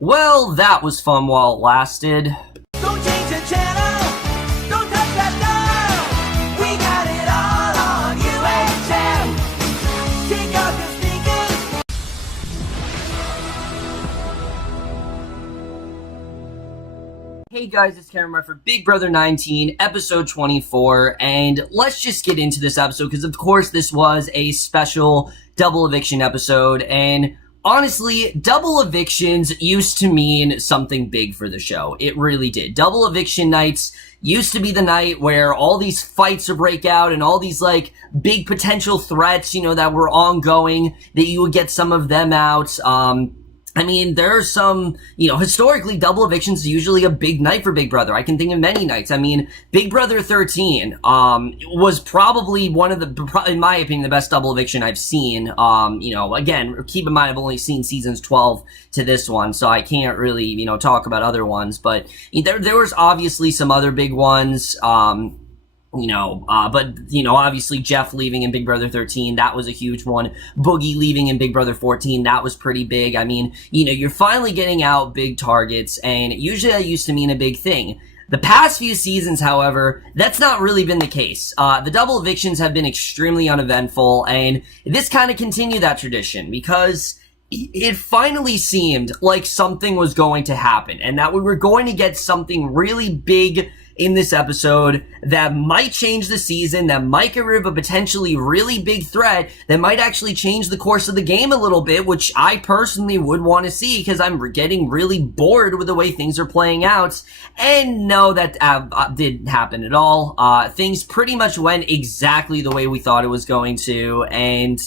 Well, that was fun while it lasted. Don't change the channel. Don't touch that dial. We got it all on UHM. Take off your speakers. Hey guys, it's Cameron for Big Brother 19, episode 24, and let's just get into this episode because of course this was a special double eviction episode, and honestly, double evictions used to mean something big for the show. It really did. Double eviction nights used to be the night where all these fights would break out and all these, like, big potential threats, you know, that were ongoing, that you would get some of them out. I mean, there are some, you know, historically, double evictions is usually a big night for Big Brother. I can think of many nights. I mean, Big Brother 13, was probably one of the, in my opinion, the best double eviction I've seen. You know, again, keep in mind, I've only seen seasons 12 to this one, so I can't really, you know, talk about other ones, but there was obviously some other big ones, but, you know, obviously Jeff leaving in Big Brother 13, that was a huge one. Boogie leaving in Big Brother 14, that was pretty big. I mean, you know, you're finally getting out big targets, and usually that used to mean a big thing. The past few seasons, however, that's not really been the case. The double evictions have been extremely uneventful, and this kind of continued that tradition, because it finally seemed like something was going to happen, and that we were going to get something really big in this episode that might change the season, that might get rid of a potentially really big threat, that might actually change the course of the game a little bit, which I personally would want to see because I'm getting really bored with the way things are playing out. And no, that didn't happen at all. Things pretty much went exactly the way we thought it was going to, and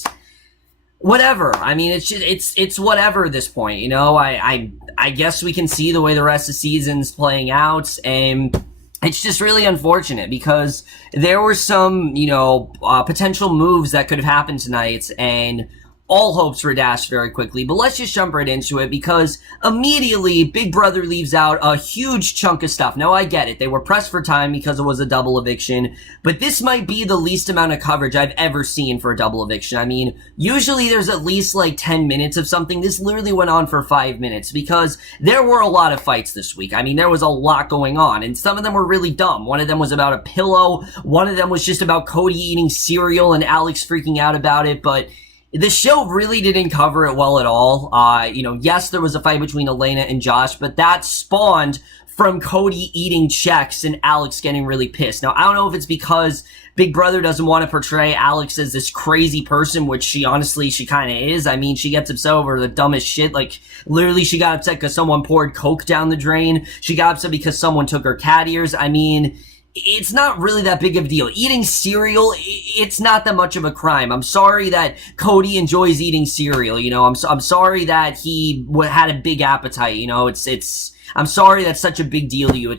whatever. I mean, it's just, it's whatever at this point, you know? I guess we can see the way the rest of the season's playing out, and it's just really unfortunate because there were some, you know, potential moves that could have happened tonight, and all hopes were dashed very quickly. But let's just jump right into it because immediately Big Brother leaves out a huge chunk of stuff. Now, I get it. They were pressed for time because it was a double eviction, but this might be the least amount of coverage I've ever seen for a double eviction. I mean, usually there's at least like 10 minutes of something. This literally went on for 5 minutes because there were a lot of fights this week. I mean, there was a lot going on, and some of them were really dumb. One of them was about a pillow. One of them was just about Cody eating cereal and Alex freaking out about it, but the show really didn't cover it well at all. You know, yes, there was a fight between Elena and Josh, but that spawned from Cody eating checks and Alex getting really pissed. Now, I don't know if it's because Big Brother doesn't want to portray Alex as this crazy person, which she kind of is. I mean, she gets upset over the dumbest shit. Like, literally, she got upset because someone poured Coke down the drain. She got upset because someone took her cat ears. I mean, it's not really that big of a deal. Eating cereal, it's not that much of a crime. I'm sorry that Cody enjoys eating cereal, you know. I'm sorry that he had a big appetite, you know. I'm sorry that's such a big deal to you.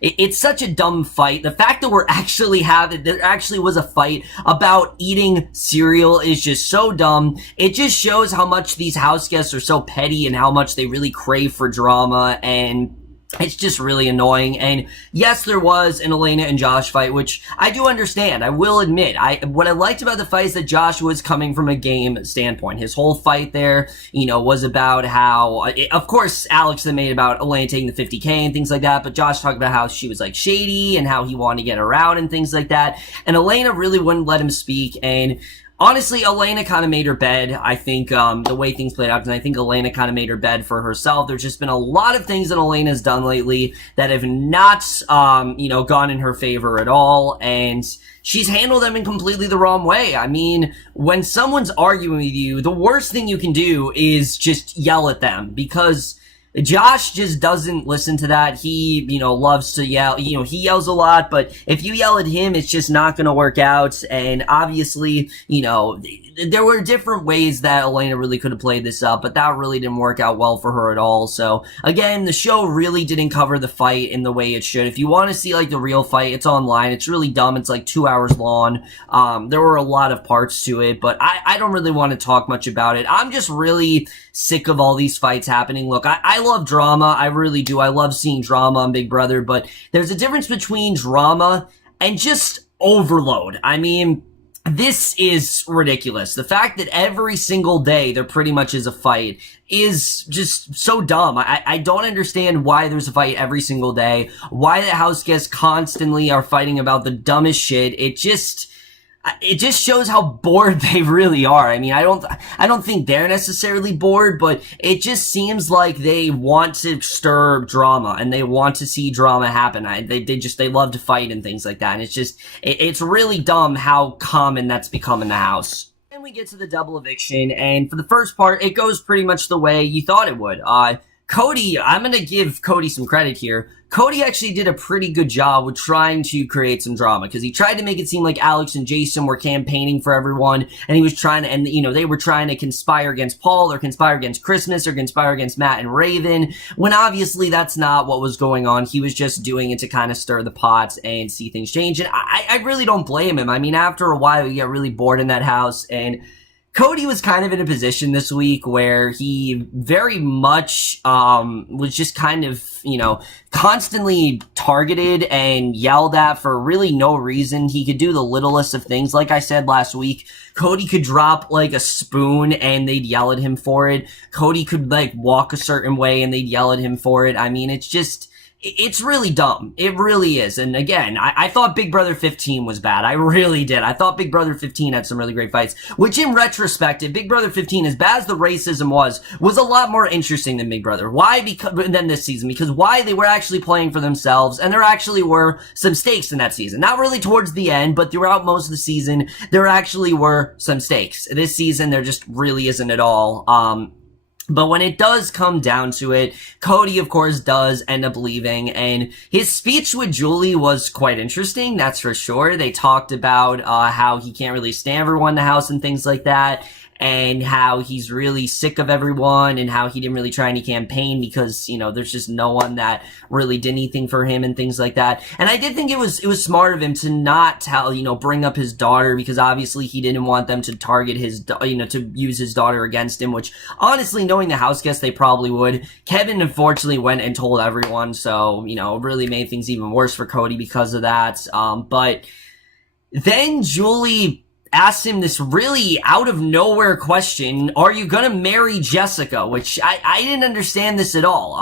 It's such a dumb fight. The fact that there actually was a fight about eating cereal is just so dumb. It just shows how much these house guests are so petty and how much they really crave for drama, and it's just really annoying. And yes, there was an Elena and Josh fight, which I do understand. I will admit. What I liked about the fight is that Josh was coming from a game standpoint. His whole fight there, you know, was about how, of course, Alex then made about Elena taking the 50K and things like that, but Josh talked about how she was, like, shady and how he wanted to get her out and things like that. And Elena really wouldn't let him speak, and honestly, Elena kind of made her bed. I think, the way things played out, and I think Elena kind of made her bed for herself. There's just been a lot of things that Elena's done lately that have not, you know, gone in her favor at all, and she's handled them in completely the wrong way. I mean, when someone's arguing with you, the worst thing you can do is just yell at them, because Josh just doesn't listen to that. He, you know, loves to yell. You know, he yells a lot, but if you yell at him, it's just not going to work out. And obviously, you know, there were different ways that Elena really could have played this up, but that really didn't work out well for her at all. So again, the show really didn't cover the fight in the way it should. If you want to see like the real fight, it's online. It's really dumb. It's like 2 hours long. There were a lot of parts to it, but I don't really want to talk much about it. I'm just really sick of all these fights happening. Look, I love drama. I really do. I love seeing drama on Big Brother, but there's a difference between drama and just overload. I mean, this is ridiculous. The fact that every single day there pretty much is a fight is just so dumb. I don't understand why there's a fight every single day, why the house guests constantly are fighting about the dumbest shit. It just shows how bored they really are. I mean, I don't think they're necessarily bored, but it just seems like they want to stir drama and they want to see drama happen. They love to fight and things like that. And it's really dumb how common that's become in the house. Then we get to the double eviction, and for the first part, it goes pretty much the way you thought it would. Cody, I'm gonna give Cody some credit here. Cody actually did a pretty good job with trying to create some drama, because he tried to make it seem like Alex and Jason were campaigning for everyone, and he was trying to, and they were trying to conspire against Paul, or conspire against Christmas, or conspire against Matt and Raven, when obviously that's not what was going on. He was just doing it to kind of stir the pots and see things change, and I really don't blame him. I mean, after a while, you get really bored in that house, and Cody was kind of in a position this week where he very much was just kind of, constantly targeted and yelled at for really no reason. He could do the littlest of things. Like I said last week, Cody could drop like a spoon and they'd yell at him for it. Cody could like walk a certain way and they'd yell at him for it. I mean, it's really dumb. It really is. And again, I thought Big Brother 15 was bad. I really did. I thought Big Brother 15 had some really great fights, which in retrospect, Big Brother 15, as bad as the racism was a lot more interesting than Big Brother. Why? Than this season. Because why? They were actually playing for themselves, and there actually were some stakes in that season. Not really towards the end, but throughout most of the season, there actually were some stakes. This season, there just really isn't at all. But when it does come down to it, Cody, of course, does end up leaving, and his speech with Julie was quite interesting, that's for sure. They talked about how he can't really stand everyone in the house and things like that, and how he's really sick of everyone, and how he didn't really try any campaign because, there's just no one that really did anything for him and things like that. And I did think it was smart of him to not bring up his daughter, because obviously he didn't want them to target his, to use his daughter against him, which honestly, knowing the house guests, they probably would. Kevin unfortunately went and told everyone, so, really made things even worse for Cody because of that. But then Julie asked him this really out of nowhere question: are you gonna marry Jessica? Which I didn't understand this at all.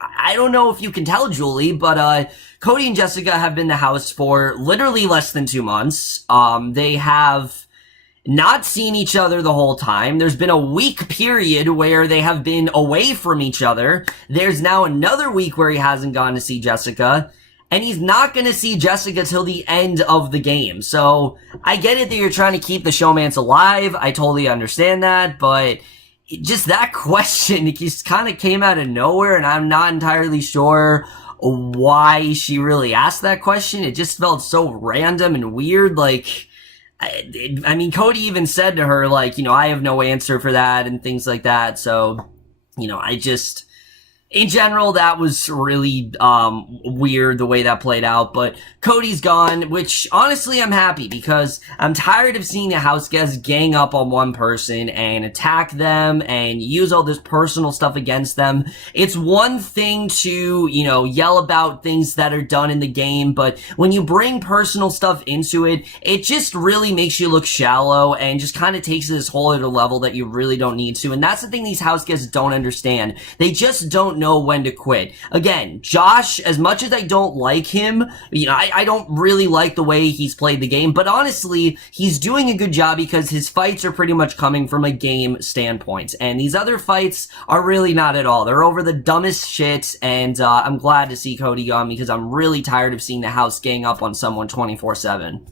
I don't know if you can tell, Julie, but Cody and Jessica have been in the house for literally less than 2 months. They have not seen each other the whole time. There's been a week period where they have been away from each other. There's now another week where he hasn't gone to see Jessica. And he's not going to see Jessica till the end of the game. So I get it that you're trying to keep the showmance alive. I totally understand that. But just that question, it just kind of came out of nowhere. And I'm not entirely sure why she really asked that question. It just felt so random and weird. Like, I mean, Cody even said to her, like, I have no answer for that and things like that. So, in general, that was really weird the way that played out, but Cody's gone, which honestly I'm happy, because I'm tired of seeing the house guests gang up on one person and attack them and use all this personal stuff against them. It's one thing to, yell about things that are done in the game, but when you bring personal stuff into it, it just really makes you look shallow and just kind of takes it to this whole other level that you really don't need to. And that's the thing these house guests don't understand. They just don't know when to quit. Again, Josh, as much as I don't like him, I don't really like the way he's played the game, but honestly, he's doing a good job because his fights are pretty much coming from a game standpoint, and these other fights are really not at all. They're over the dumbest shit, and I'm glad to see Cody gone, because I'm really tired of seeing the house gang up on someone 24/7.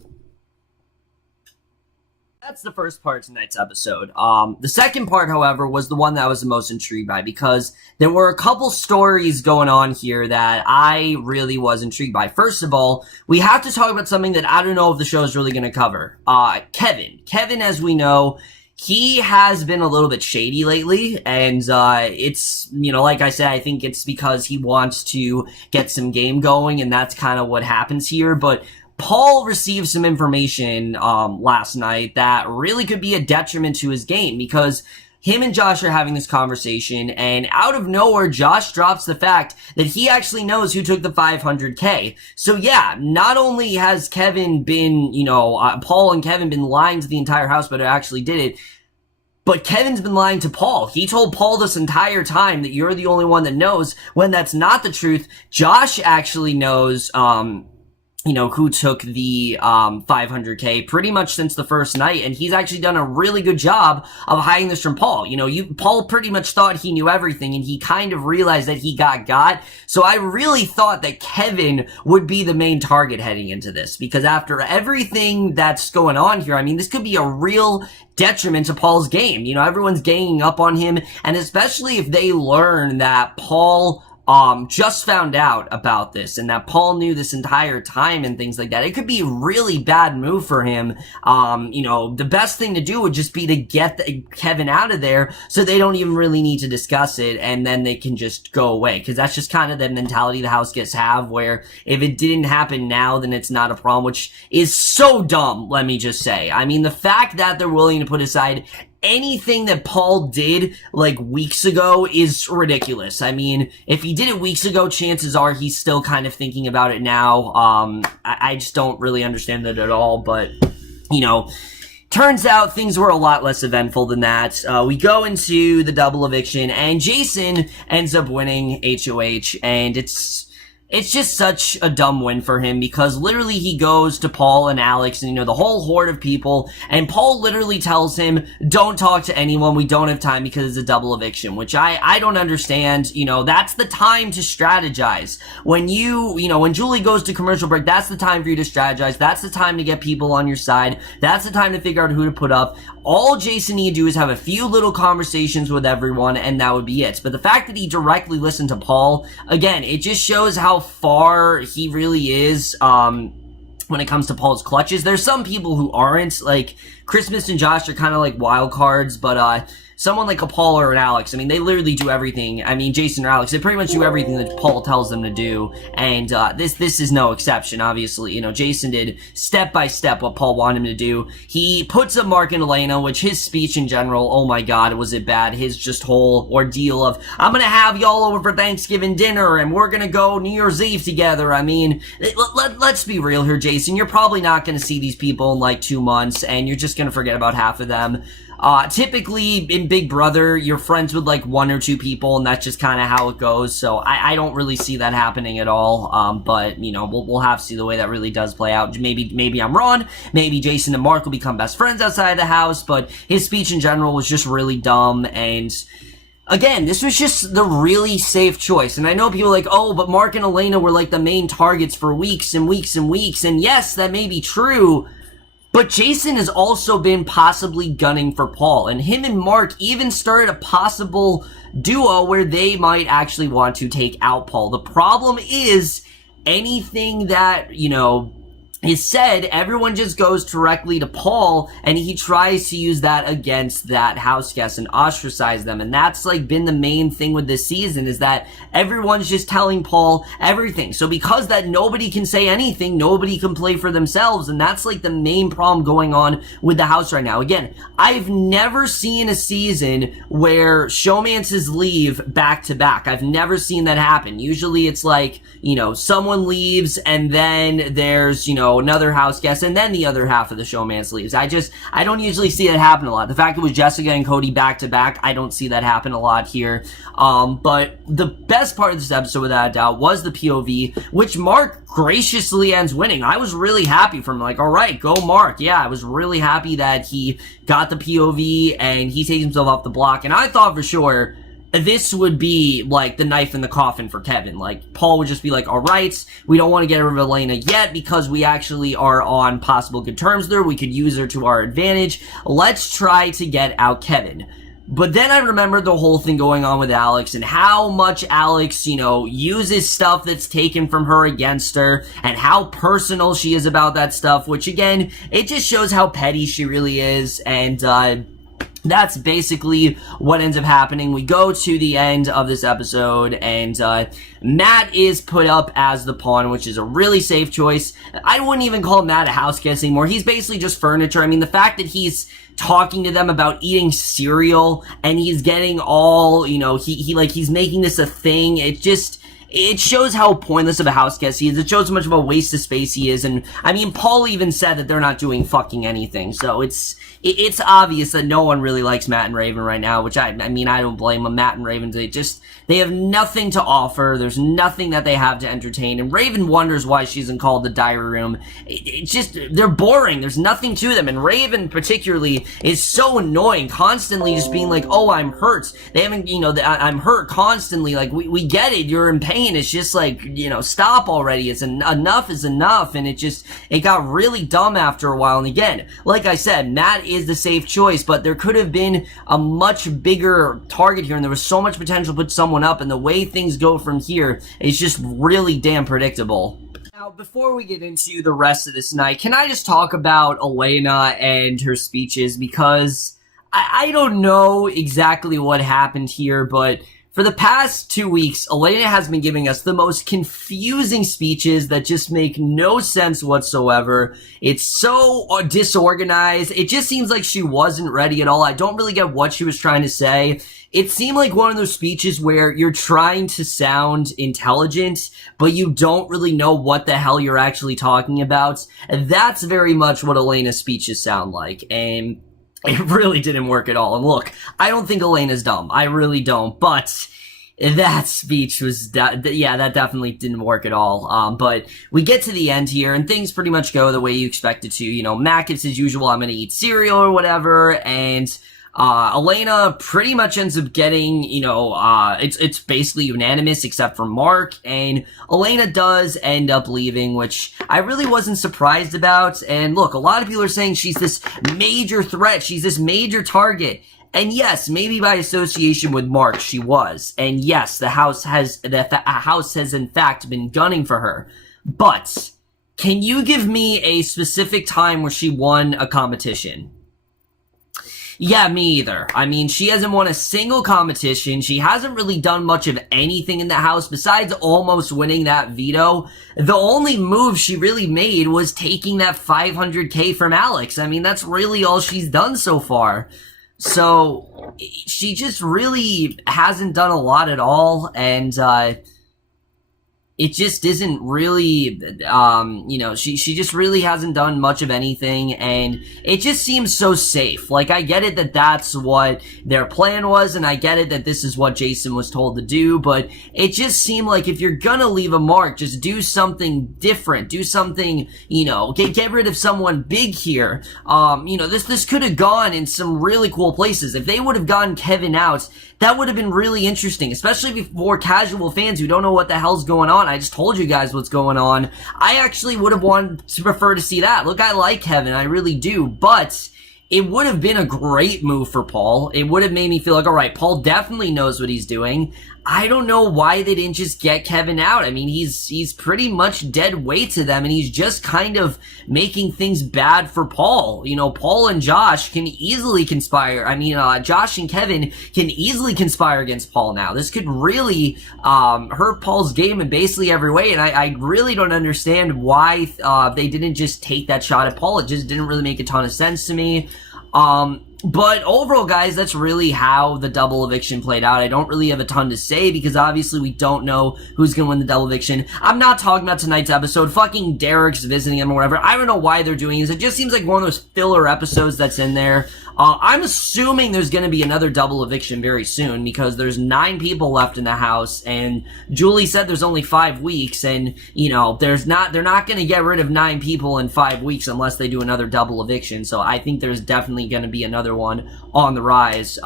That's the first part of tonight's episode. The second part, however, was the one that I was the most intrigued by, because there were a couple stories going on here that I really was intrigued by. First of all, we have to talk about something that I don't know if the show is really going to cover. Kevin. Kevin, as we know, he has been a little bit shady lately, and it's, like I said, I think it's because he wants to get some game going, and that's kind of what happens here, but Paul received some information last night that really could be a detriment to his game, because him and Josh are having this conversation, and out of nowhere, Josh drops the fact that he actually knows who took the 500K. So yeah, not only has Kevin been, Paul and Kevin been lying to the entire house, but who actually did it, but Kevin's been lying to Paul. He told Paul this entire time that you're the only one that knows, when that's not the truth. Josh actually knows, who took the 500K pretty much since the first night, and he's actually done a really good job of hiding this from Paul. Paul pretty much thought he knew everything, and he kind of realized that he got. So I really thought that Kevin would be the main target heading into this, because after everything that's going on here, I mean, this could be a real detriment to Paul's game. Everyone's ganging up on him, and especially if they learn that Paul just found out about this and that Paul knew this entire time and things like that. It could be a really bad move for him. The best thing to do would just be to get Kevin out of there so they don't even really need to discuss it, and then they can just go away. Because that's just kind of the mentality the house gets have, where if it didn't happen now, then it's not a problem, which is so dumb, let me just say. I mean, the fact that they're willing to put aside anything that Paul did like weeks ago is ridiculous. I mean, if he did it weeks ago, chances are he's still kind of thinking about it now. I just don't really understand it at all, but turns out things were a lot less eventful than that. We go into the double eviction, and Jason ends up winning HOH, and it's just such a dumb win for him, because literally he goes to Paul and Alex and, the whole horde of people, and Paul literally tells him, don't talk to anyone, we don't have time because it's a double eviction, which I don't understand. That's the time to strategize. When when Julie goes to commercial break, that's the time for you to strategize. That's the time to get people on your side. That's the time to figure out who to put up. All Jason needed to do is have a few little conversations with everyone, and that would be it. But the fact that he directly listened to Paul, again, it just shows how far he really is, when it comes to Paul's clutches. There's some people who aren't, like Christmas and Josh are kind of like wild cards, but someone like a Paul or an Alex, I mean, they literally do everything. I mean, Jason or Alex, they pretty much do everything that Paul tells them to do, and this is no exception, obviously. Jason did step by step what Paul wanted him to do. He puts up Mark and Elena, which his speech in general, oh my god, was it bad. His just whole ordeal of, I'm gonna have y'all over for Thanksgiving dinner, and we're gonna go New Year's Eve together. I mean, let's be real here, Jason. You're probably not gonna see these people in like 2 months, and you're just gonna forget about half of them. Typically in Big Brother, you're friends with like 1 or 2 people, and that's just kind of how it goes. So I don't really see that happening at all. But we'll have to see the way that really does play out. Maybe I'm wrong. Maybe Jason and Mark will become best friends outside the house. But his speech in general was just really dumb. And again, this was just the really safe choice. And I know people are like, oh, but Mark and Elena were like the main targets for weeks and weeks and weeks. And yes, that may be true. But Jason has also been possibly gunning for Paul, and him and Mark even started a possible duo where they might actually want to take out Paul. The problem is, anything that, is said, everyone just goes directly to Paul, and he tries to use that against that house guest and ostracize them. And that's like been the main thing with this season, is that everyone's just telling Paul everything. So because that nobody can say anything, nobody can play for themselves, and that's like the main problem going on with the house right now. Again, I've never seen a season where showmances leave back to back. I've never seen that happen. Usually it's like, someone leaves, and then there's, another house guest, and then the other half of the showmance leaves. I don't usually see that happen a lot. The fact it was Jessica and Cody back to back, I don't see that happen a lot here. But the best part of this episode, without a doubt, was the POV, which Mark graciously ends winning. I was really happy for him. Like, all right, go Mark. Yeah, I was really happy that he got the POV and he takes himself off the block. And I thought for sure this would be like the knife in the coffin for Kevin. Like, Paul would just be like, all right, we don't want to get rid of Elena yet because we actually are on possible good terms there. We could use her to our advantage. Let's try to get out Kevin. But then I remembered the whole thing going on with Alex and how much Alex, uses stuff that's taken from her against her and how personal she is about that stuff, which again, it just shows how petty she really is. And, That's basically what ends up happening. We go to the end of this episode, and Matt is put up as the pawn, which is a really safe choice. I wouldn't even call Matt a house guest anymore. He's basically just furniture. I mean, the fact that he's talking to them about eating cereal, and he's getting all, you know, he's making this a thing. It shows how pointless of a house guest he is. It shows how much of a waste of space he is. And, I mean, Paul even said that they're not doing fucking anything. So it's obvious that no one really likes Matt and Raven right now, which I mean, I don't blame them. Matt and Raven, they have nothing to offer. There's nothing that they have to entertain. And Raven wonders why she isn't called the diary room. They're boring. There's nothing to them. And Raven particularly is so annoying, constantly just being like, oh, I'm hurt. They haven't, you know, I'm hurt constantly. Like, we get it. You're in pain. It's just like, you know, stop already. Enough is enough. And it got really dumb after a while. And again, like I said, Matt is the safe choice, but there could have been a much bigger target here, and there was so much potential to put someone up, and the way things go from here is just really damn predictable. Now, before we get into the rest of this night, can I just talk about Elena and her speeches, because I don't know exactly what happened here, but for the past 2 weeks, Elena has been giving us the most confusing speeches that just make no sense whatsoever. It's so disorganized. It just seems like she wasn't ready at all. I don't really get what she was trying to say. It seemed like one of those speeches where you're trying to sound intelligent, but you don't really know what the hell you're actually talking about. And that's very much what Elena's speeches sound like. And it really didn't work at all. And look, I don't think Elena's dumb. I really don't. But that speech was, that definitely didn't work at all. But we get to the end here, and things pretty much go the way you expect it to. You know, Mac gives his usual, I'm gonna eat cereal or whatever, and Elena pretty much ends up getting, you know, it's basically unanimous except for Mark, and Elena does end up leaving, which I really wasn't surprised about. And look, a lot of people are saying she's this major threat, she's this major target. And yes, maybe by association with Mark, she was. And yes, the house has in fact been gunning for her. But can you give me a specific time where she won a competition? Yeah, me either. I mean, she hasn't won a single competition. She hasn't really done much of anything in the house besides almost winning that veto. The only move she really made was taking that $500K from Alex. I mean, that's really all she's done so far. So, she just really hasn't done a lot at all, and, it just isn't really, you know, she just really hasn't done much of anything, and it just seems so safe. Like, I get it that that's what their plan was, and I get it that this is what Jason was told to do, but it just seemed like if you're gonna leave a mark, just do something different. Do something, you know, get rid of someone big here. You know, this could have gone in some really cool places. If they would have gotten Kevin out, that would have been really interesting, especially for casual fans who don't know what the hell's going on. I just told you guys what's going on. I actually would have wanted to prefer to see that. Look, I like Kevin, I really do, but it would have been a great move for Paul. It would have made me feel like, alright, Paul definitely knows what he's doing. I don't know why they didn't just get Kevin out. I mean, he's pretty much dead weight to them, and he's just kind of making things bad for Paul. You know, Paul and Josh can easily conspire. I mean, Josh and Kevin can easily conspire against Paul now. This could really hurt Paul's game in basically every way, and I really don't understand why they didn't just take that shot at Paul. It just didn't really make a ton of sense to me. But overall, guys, that's really how the double eviction played out. I don't really have a ton to say because obviously we don't know who's gonna win the double eviction. I'm not talking about tonight's episode. Fucking Derek's visiting him or whatever. I don't know why they're doing this. It just seems like one of those filler episodes that's in there. I'm assuming there's gonna be another double eviction very soon because there's 9 people left in the house, and Julie said there's only 5 weeks, and, you know, they're not gonna get rid of 9 people in 5 weeks unless they do another double eviction, so I think there's definitely gonna be another one on the rise.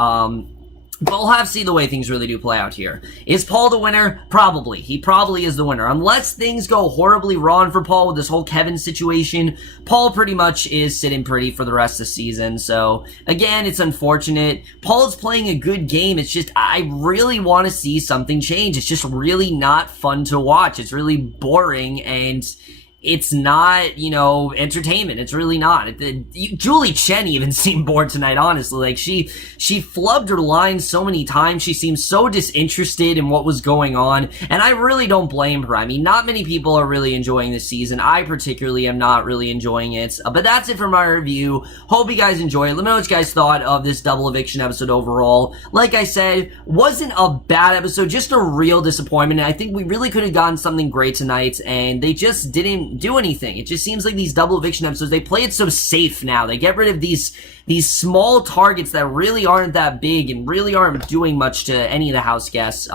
But we'll have to see the way things really do play out here. Is Paul the winner? Probably. He probably is the winner. Unless things go horribly wrong for Paul with this whole Kevin situation, Paul pretty much is sitting pretty for the rest of the season. So, again, it's unfortunate. Paul is playing a good game. It's just, I really want to see something change. It's just really not fun to watch. It's really boring, and it's not, you know, entertainment. It's really not. Julie Chen even seemed bored tonight, honestly. Like, she flubbed her lines so many times. She seemed so disinterested in what was going on, and I really don't blame her. I mean, not many people are really enjoying this season. I particularly am not really enjoying it. But that's it for my review. Hope you guys enjoy it. Let me know what you guys thought of this double eviction episode overall. Like I said, wasn't a bad episode, just a real disappointment. And I think we really could have gotten something great tonight, and they just didn't do anything. It just seems like these double eviction episodes, they play it so safe now. They get rid of these small targets that really aren't that big and really aren't doing much to any of the house guests,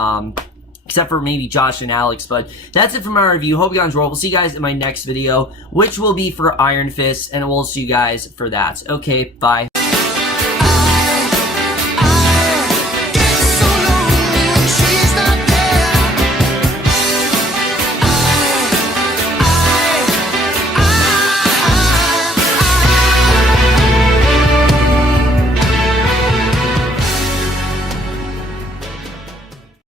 except for maybe Josh and Alex. But that's it for my review. Hope you guys enjoyed. We'll see you guys in my next video, which will be for Iron Fist, and we'll see you guys for that. Okay, bye.